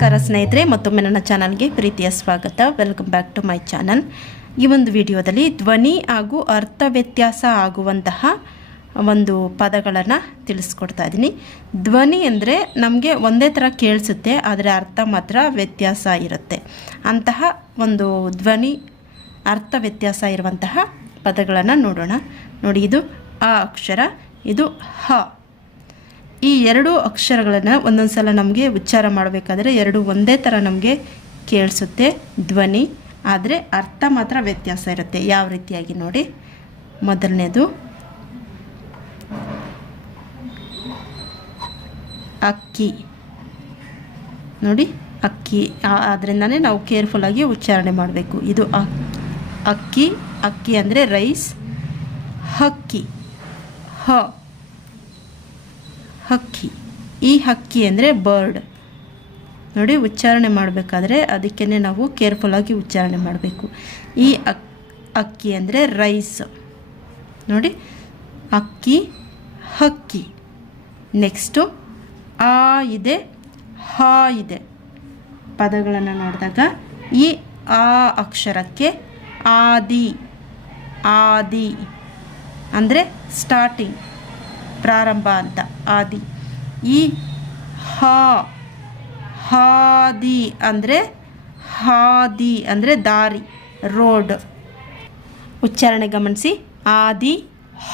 ನಮಸ್ಕಾರ ಸ್ನೇಹಿತರೆ, ಮತ್ತೊಮ್ಮೆ ನನ್ನ ಚಾನಲ್ಗೆ ಪ್ರೀತಿಯ ಸ್ವಾಗತ. Welcome back to my channel ಈ ಒಂದು ವಿಡಿಯೋದಲ್ಲಿ ಧ್ವನಿ ಹಾಗೂ ಅರ್ಥ ವ್ಯತ್ಯಾಸ ಆಗುವಂತಹ ಒಂದು ಪದಗಳನ್ನು ತಿಳಿಸ್ಕೊಡ್ತಾ ಇದ್ದೀನಿ. ಧ್ವನಿ ಅಂದರೆ ನಮಗೆ ಒಂದೇ ಥರ ಕೇಳಿಸುತ್ತೆ, ಆದರೆ ಅರ್ಥ ಮಾತ್ರ ವ್ಯತ್ಯಾಸ ಇರುತ್ತೆ. ಅಂತಹ ಒಂದು ಧ್ವನಿ, ಅರ್ಥ ವ್ಯತ್ಯಾಸ ಇರುವಂತಹ ಪದಗಳನ್ನು ನೋಡೋಣ. ನೋಡಿ, ಇದು ಆ ಅಕ್ಷರ, ಇದು ಹ. ಈ ಎರಡು ಅಕ್ಷರಗಳನ್ನು ಒಂದೊಂದು ಸಲ ನಮಗೆ ಉಚ್ಚಾರ ಮಾಡಬೇಕಾದ್ರೆ ಎರಡು ಒಂದೇ ಥರ ನಮಗೆ ಕೇಳಿಸುತ್ತೆ ಧ್ವನಿ. ಆದರೆ ಅರ್ಥ ಮಾತ್ರ ವ್ಯತ್ಯಾಸ ಇರುತ್ತೆ. ಯಾವ ರೀತಿಯಾಗಿ ನೋಡಿ? ಮೊದಲನೇದು. ಅಕ್ಕಿ. ನೋಡಿ, ಅಕ್ಕಿ. ಅದರಿಂದನೇ ನಾವು ಕೇರ್ಫುಲ್ಲಾಗಿ ಉಚ್ಚಾರಣೆ ಮಾಡಬೇಕು. ಇದು ಅಕ್- ಅಕ್ಕಿ. ಅಕ್ಕಿ ಅಂದರೆ ರೈಸ್. ಹಕ್ಕಿ. ಹ. ಹಕ್ಕಿ. ಈ ಹಕ್ಕಿ ಅಂದರೆ ಬರ್ಡ್ ನೋಡಿ ಉಚ್ಚಾರಣೆ ಮಾಡಬೇಕಾದ್ರೆ ಅದಕ್ಕೇ ನಾವು ಕೇರ್ಫುಲ್ಲಾಗಿ ಉಚ್ಚಾರಣೆ ಮಾಡಬೇಕು. ಈ ಅಕ್, ಅಕ್ಕಿ ಅಂದರೆ ರೈಸ್ ನೋಡಿ, ಅಕ್ಕಿ, ಹಕ್ಕಿ. ನೆಕ್ಸ್ಟು ಆ ಇದೆ, ಹಾ ಇದೆ. ಪದಗಳನ್ನು ನೋಡಿದಾಗ ಈ ಆ ಅಕ್ಷರಕ್ಕೆ ಆದಿ ಆದಿ. ಅಂದರೆ ಸ್ಟಾರ್ಟಿಂಗ್ ಪ್ರಾರಂಭ ಅಂತ. ಆದಿ. ಈ ಹ, ಹಾದಿ ಅಂದರೆ ಹಾದಿ ಅಂದರೆ ದಾರಿ, ರೋಡ್. ಉಚ್ಚಾರಣೆ ಗಮನಿಸಿ. ಆದಿ,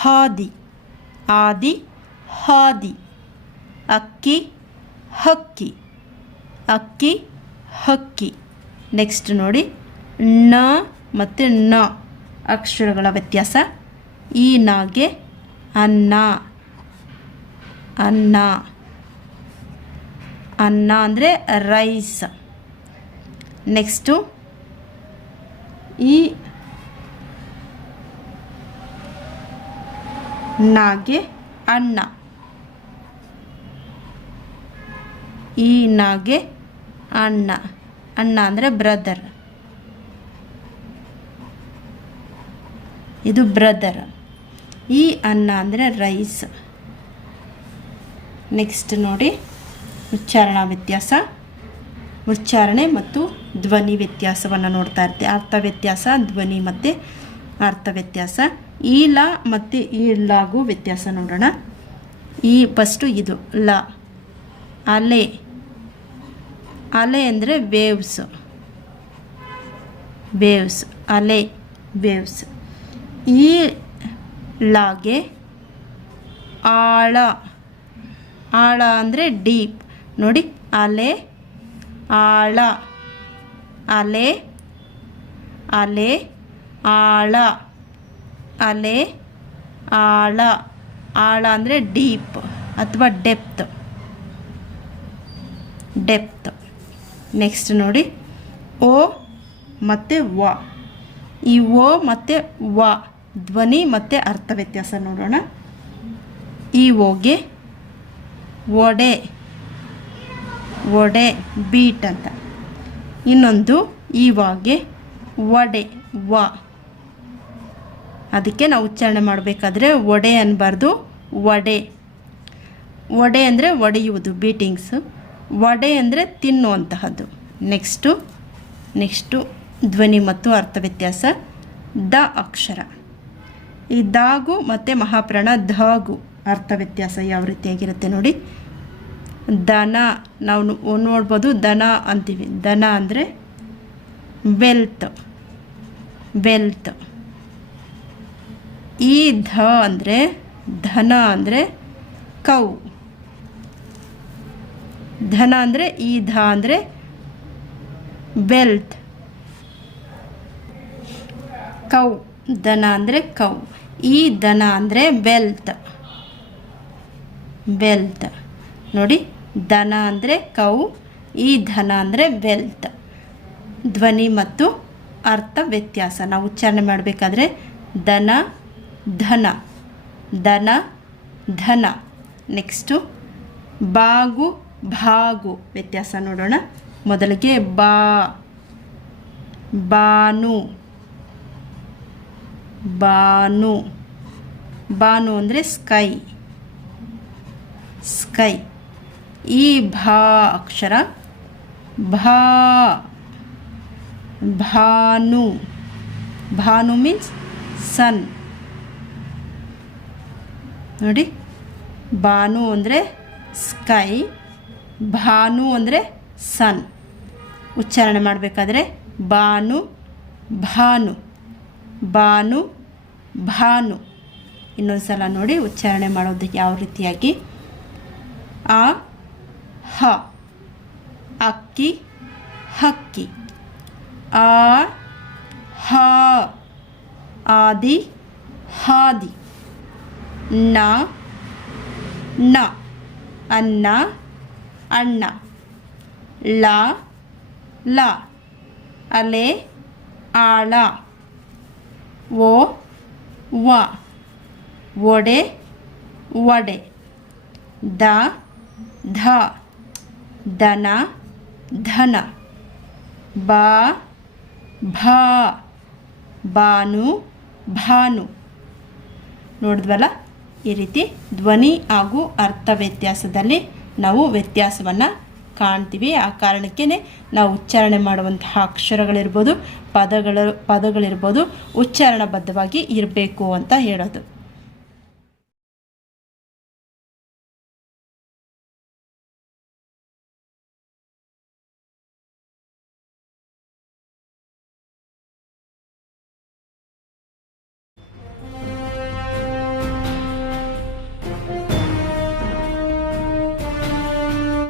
ಹಾದಿ. ಆದಿ, ಹಾದಿ. ಅಕ್ಕಿ, ಹಕ್ಕಿ. ಅಕ್ಕಿ, ಹಕ್ಕಿ. ನೆಕ್ಸ್ಟ್ ನೋಡಿ. ನ ಮತ್ತು ನ ಅಕ್ಷರಗಳ ವ್ಯತ್ಯಾಸ. ಈ ನಾಗೆ ಅನ್ನ. ಅನ್ನ. ಅನ್ನ ಅಂದರೆ ರೈಸ್. ನೆಕ್ಸ್ಟು ಈ ನಾಗೆ ಅನ್ನ. ಈ ನಾಗೆ ಅಣ್ಣ ಅಣ್ಣ ಅಂದರೆ ಬ್ರದರ್ ಇದು ಬ್ರದರ್ ಈ ಅನ್ನ ಅಂದರೆ ರೈಸ್ ನೆಕ್ಸ್ಟ್ ನೋಡಿ, ಉಚ್ಚಾರಣ ವ್ಯತ್ಯಾಸ. ಉಚ್ಚಾರಣೆ ಮತ್ತು ಧ್ವನಿ ವ್ಯತ್ಯಾಸವನ್ನು ನೋಡ್ತಾ ಇರ್ತೀವಿ. ಅರ್ಥ ವ್ಯತ್ಯಾಸ, ಧ್ವನಿ ಮತ್ತು ಅರ್ಥ ವ್ಯತ್ಯಾಸ. ಈ, ಲ ಮತ್ತು ಈ ಲಾಗೂ ವ್ಯತ್ಯಾಸ ನೋಡೋಣ. ಈ ಫಸ್ಟು ಇದು, ಲ. ಅಲೆ. ಅಲೆ ಅಂದರೆ ವೇವ್ಸ್ ವೇವ್ಸ್ ಅಲೆ ವೇವ್ಸ್ ಈ ಲಾಗೆ ಆಳ. ಆಳ ಅಂದರೆ ಡೀಪ್. ನೋಡಿ, ಅಲೆ, ಆಳ. ಅಲೆ ಅಲೆ, ಆಳ. ಅಲೆ, ಆಳ. ಆಳ ಅಂದರೆ ಡೀಪ್ ಅಥವಾ ಡೆಪ್ತ್. ಡೆಪ್ತ್. ನೆಕ್ಸ್ಟ್ ನೋಡಿ, ಓ ಮತ್ತು ವ. ಈ ಓ ಮತ್ತು ವ, ಧ್ವನಿ ಮತ್ತು ಅರ್ಥ ವ್ಯತ್ಯಾಸ ನೋಡೋಣ. ಈ ಓಗೆ ಒಡೆ ಒಡೆ ಬೀಟ್ ಅಂತ. ಇನ್ನೊಂದು ಇವಾಗೆ ವಡೆ, ವ. ಅದಕ್ಕೆ ನಾವು ಉಚ್ಚಾರಣೆ ಮಾಡಬೇಕಾದ್ರೆ ಒಡೆ ಅನ್ನಬಾರ್ದು ವಡೆ. ವಡೆ ಅಂದರೆ ಒಡೆಯುವುದು, ಬೀಟಿಂಗ್ಸು. ವಡೆ ಅಂದರೆ ತಿನ್ನುವಂತಹದ್ದು. ನೆಕ್ಸ್ಟು ನೆಕ್ಸ್ಟು ಧ್ವನಿ ಮತ್ತು ಅರ್ಥ ವ್ಯತ್ಯಾಸ ದ ಅಕ್ಷರ. ಈ ದಾಗು ಮತ್ತು ಮಹಾಪ್ರಾಣ ಧಾಗು. ಅರ್ಥ ವ್ಯತ್ಯಾಸ ಯಾವ ರೀತಿಯಾಗಿರುತ್ತೆ ನೋಡಿ. ದನ, ನಾವು ನೋಡ್ಬೋದು ದನ ಅಂತೀವಿ. ದನ ಅಂದರೆ ವೆಲ್ತ್ ವೆಲ್ತ್ ಈ ಧ ಅಂದರೆ ಧನ ಅಂದರೆ ಕೌ ಧನ ಅಂದರೆ ಈ ಧ ಅಂದರೆ ವೆಲ್ತ್ ಕೌ ದನ ಅಂದರೆ ಕೌ ಈ ದನ ಅಂದರೆ ವೆಲ್ತ್ ವೆಲ್ತ್ ನೋಡಿ ದನ ಅಂದರೆ ಕೌ, ಈ ಧನ ಅಂದರೆ ವೆಲ್ತ್ ಧ್ವನಿ ಮತ್ತು ಅರ್ಥ ವ್ಯತ್ಯಾಸ. ನಾವು ಉಚ್ಚಾರಣೆ ಮಾಡಬೇಕಾದ್ರೆ ದನ ಧನ ದನ ಧನ. ನೆಕ್ಸ್ಟು ಬಾಗು, ಭಾಗು. ವ್ಯತ್ಯಾಸ ನೋಡೋಣ. ಮೊದಲಿಗೆ ಬಾ, ಬಾನು. ಬಾನು. ಬಾನು ಅಂದರೆ ಸ್ಕೈ ಸ್ಕೈ. ಈ ಭಾ ಅಕ್ಷರ ಭಾ, ಭಾನು. ಭಾನು ಮೀನ್ಸ್ ಸನ್ ನೋಡಿ, ಭಾನು ಅಂದರೆ ಸ್ಕೈ, ಭಾನು ಅಂದರೆ ಸನ್ ಉಚ್ಚಾರಣೆ ಮಾಡಬೇಕಾದ್ರೆ ಭಾನು ಭಾನು. ಭಾನು ಭಾನು. ಇನ್ನೊಂದು ಸಲ ನೋಡಿ ಉಚ್ಚಾರಣೆ ಮಾಡೋದಕ್ಕೆ ಯಾವ ರೀತಿಯಾಗಿ ಆ ಹ ಅಕ್ಕಿ ಹಕ್ಕಿ ಆ ಹ ಆದಿ ಹಾದಿ ನ ನ ಅನ್ನ ಅಣ್ಣ ಲ ಲ ಅಲೆ ಆಳ ಓ ವ ಒಡೆ ವಡೆ ದ ಧ ದನ ಧನ. ಬಾ, ಭಾ, ಬಾನು, ಭಾನು. ನೋಡಿದ್ವಲ್ಲ? ಈ ರೀತಿ ಧ್ವನಿ ಹಾಗೂ ಅರ್ಥ ವ್ಯತ್ಯಾಸದಲ್ಲಿ ನಾವು ವ್ಯತ್ಯಾಸವನ್ನು ಕಾಣ್ತೀವಿ. ಆ ಕಾರಣಕ್ಕೇ ನಾವು ಉಚ್ಚಾರಣೆ ಮಾಡುವಂತಹ ಅಕ್ಷರಗಳಿರ್ಬೋದು, ಪದಗಳು, ಪದಗಳಿರ್ಬೋದು ಉಚ್ಚಾರಣಬದ್ಧವಾಗಿ ಇರಬೇಕು ಅಂತ ಹೇಳೋದು.